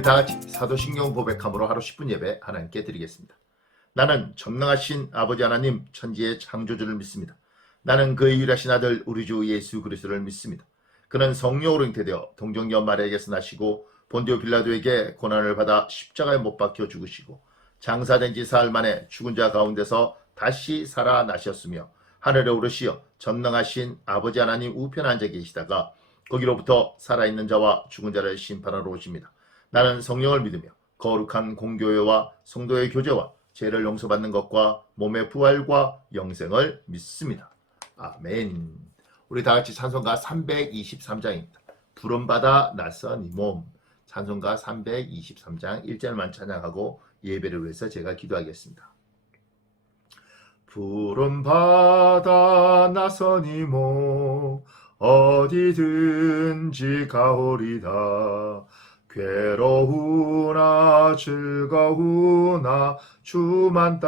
우리 다 같이 사도신경 고백함으로 하루 10분 예배 하나님께 드리겠습니다. 나는 전능하신 아버지 하나님 천지의 창조주를 믿습니다. 나는 그의 유일하신 아들 우리 주 예수 그리스도를 믿습니다. 그는 성령으로 잉태되어 동정녀 마리아에게서 나시고 본디오 빌라도에게 고난을 받아 십자가에 못 박혀 죽으시고 장사된 지 사흘 만에 죽은 자 가운데서 다시 살아나셨으며 하늘에 오르시어 전능하신 아버지 하나님 우편에 앉아 계시다가 거기로부터 살아있는 자와 죽은 자를 심판하러 오십니다. 나는 성령을 믿으며 거룩한 공교회와 성도의 교제와 죄를 용서받는 것과 몸의 부활과 영생을 믿습니다. 아멘. 우리 다 같이 찬송가 323장입니다. 부름받아 낯선 이 몸. 찬송가 323장 1절만 찬양하고 예배를 위해서 제가 기도하겠습니다. 부름받아 낯선 이 몸 어디든지 가오리다. 괴로우나 즐거우나 주만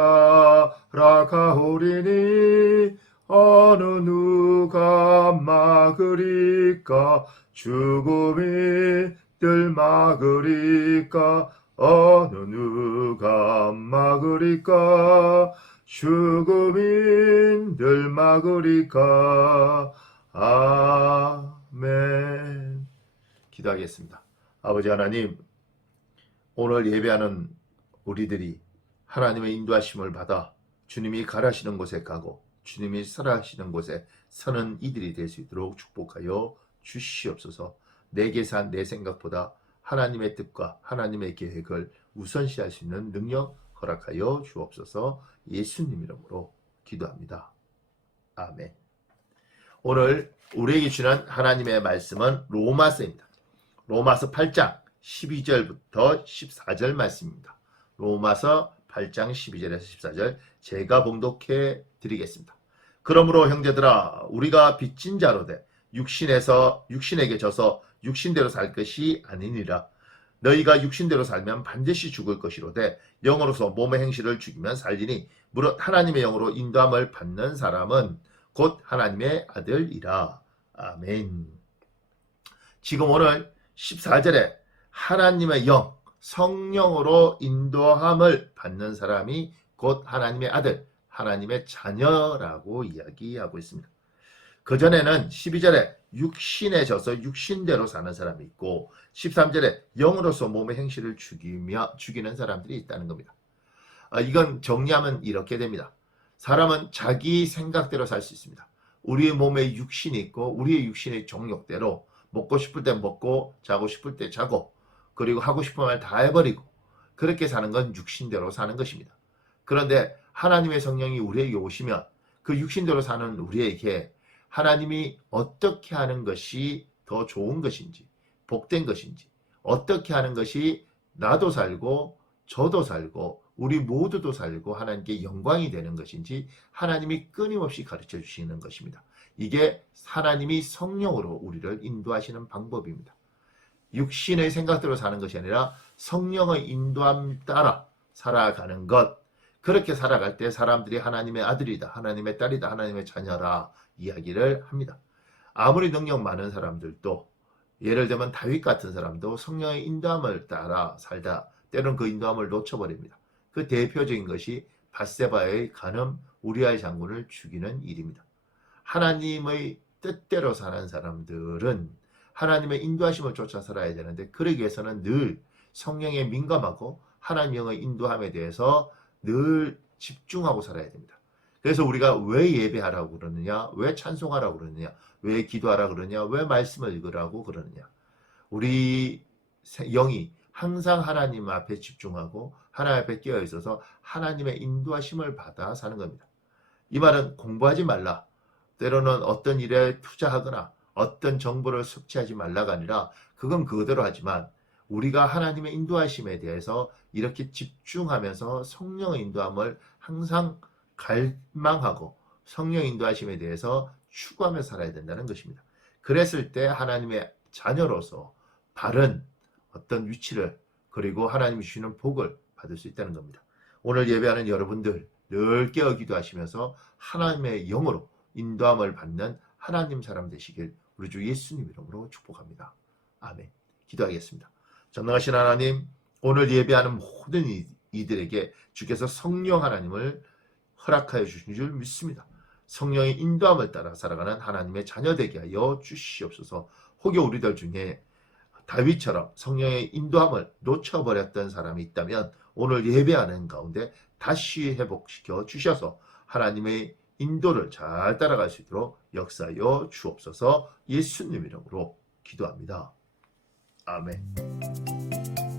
따라가오리니 어느 누가 막으리까 죽음이 들 막으리까 어느 누가 막으리까 죽음인들 막으리까. 아멘. 기도하겠습니다. 아버지 하나님, 오늘 예배하는 우리들이 하나님의 인도하심을 받아 주님이 가라시는 곳에 가고 주님이 살아하시는 곳에 서는 이들이 될 수 있도록 축복하여 주시옵소서. 내 계산, 내 생각보다 하나님의 뜻과 하나님의 계획을 우선시할 수 있는 능력 허락하여 주옵소서. 예수님 이름으로 기도합니다. 아멘. 오늘 우리에게 주는 하나님의 말씀은 로마서입니다. 로마서 8장 12절부터 14절 말씀입니다. 로마서 8장 12절에서 14절 제가 봉독해 드리겠습니다. 그러므로 형제들아 우리가 빚진 자로 돼 육신에게 져서 육신대로 살 것이 아니니라. 너희가 육신대로 살면 반드시 죽을 것이로되 영으로서 몸의 행실을 죽이면 살리니 무릇 하나님의 영으로 인도함을 받는 사람은 곧 하나님의 아들이라. 아멘. 지금 오늘 14절에 하나님의 영, 성령으로 인도함을 받는 사람이 곧 하나님의 아들, 하나님의 자녀라고 이야기하고 있습니다. 그전에는 12절에 육신에 져서 육신대로 사는 사람이 있고 13절에 영으로서 몸의 행실을 죽이는 사람들이 있다는 겁니다. 이건 정리하면 이렇게 됩니다. 사람은 자기 생각대로 살 수 있습니다. 우리의 몸에 육신이 있고 우리의 육신의 정욕대로 먹고 싶을 때 먹고 자고 싶을 때 자고 그리고 하고 싶은 말 다 해버리고 그렇게 사는 건 육신대로 사는 것입니다. 그런데 하나님의 성령이 우리에게 오시면 그 육신대로 사는 우리에게 하나님이 어떻게 하는 것이 더 좋은 것인지 복된 것인지 어떻게 하는 것이 나도 살고 저도 살고 우리 모두도 살고 하나님께 영광이 되는 것인지 하나님이 끊임없이 가르쳐 주시는 것입니다. 이게 하나님이 성령으로 우리를 인도하시는 방법입니다. 육신의 생각대로 사는 것이 아니라 성령의 인도함 따라 살아가는 것. 그렇게 살아갈 때 사람들이 하나님의 아들이다, 하나님의 딸이다, 하나님의 자녀라 이야기를 합니다. 아무리 능력 많은 사람들도 예를 들면 다윗 같은 사람도 성령의 인도함을 따라 살다 때로는 그 인도함을 놓쳐버립니다. 그 대표적인 것이 밧세바의 간음 우리아의 장군을 죽이는 일입니다. 하나님의 뜻대로 사는 사람들은 하나님의 인도하심을 쫓아 살아야 되는데 그러기 위해서는 늘 성령에 민감하고 하나님의 인도함에 대해서 늘 집중하고 살아야 됩니다. 그래서 우리가 왜 예배하라고 그러느냐, 왜 찬송하라고 그러느냐, 왜 기도하라고 그러느냐, 왜 말씀을 읽으라고 그러느냐. 우리 영이 항상 하나님 앞에 집중하고 하나님 앞에 깨어 있어서 하나님의 인도하심을 받아 사는 겁니다. 이 말은 공부하지 말라, 때로는 어떤 일에 투자하거나 어떤 정보를 섭취하지 말라가 아니라 그건 그대로 하지만 우리가 하나님의 인도하심에 대해서 이렇게 집중하면서 성령의 인도함을 항상 갈망하고 성령 인도하심에 대해서 추구하며 살아야 된다는 것입니다. 그랬을 때 하나님의 자녀로서 바른 어떤 위치를 그리고 하나님이 주시는 복을 받을 수 있다는 겁니다. 오늘 예배하는 여러분들 늘 깨어 기도하시면서 하나님의 영으로 인도함을 받는 하나님 사람 되시길 우리 주 예수님 이름으로 축복합니다. 아멘. 기도하겠습니다. 전능하신 하나님, 오늘 예배하는 모든 이들에게 주께서 성령 하나님을 허락하여 주신 줄 믿습니다. 성령의 인도함을 따라 살아가는 하나님의 자녀 되게 하여 주시옵소서. 혹여 우리들 중에 다윗처럼 성령의 인도함을 놓쳐버렸던 사람이 있다면 오늘 예배하는 가운데 다시 회복시켜 주셔서 하나님의 인도를 잘 따라갈 수 있도록 역사하여 주옵소서. 예수님 이름으로 기도합니다. 아멘.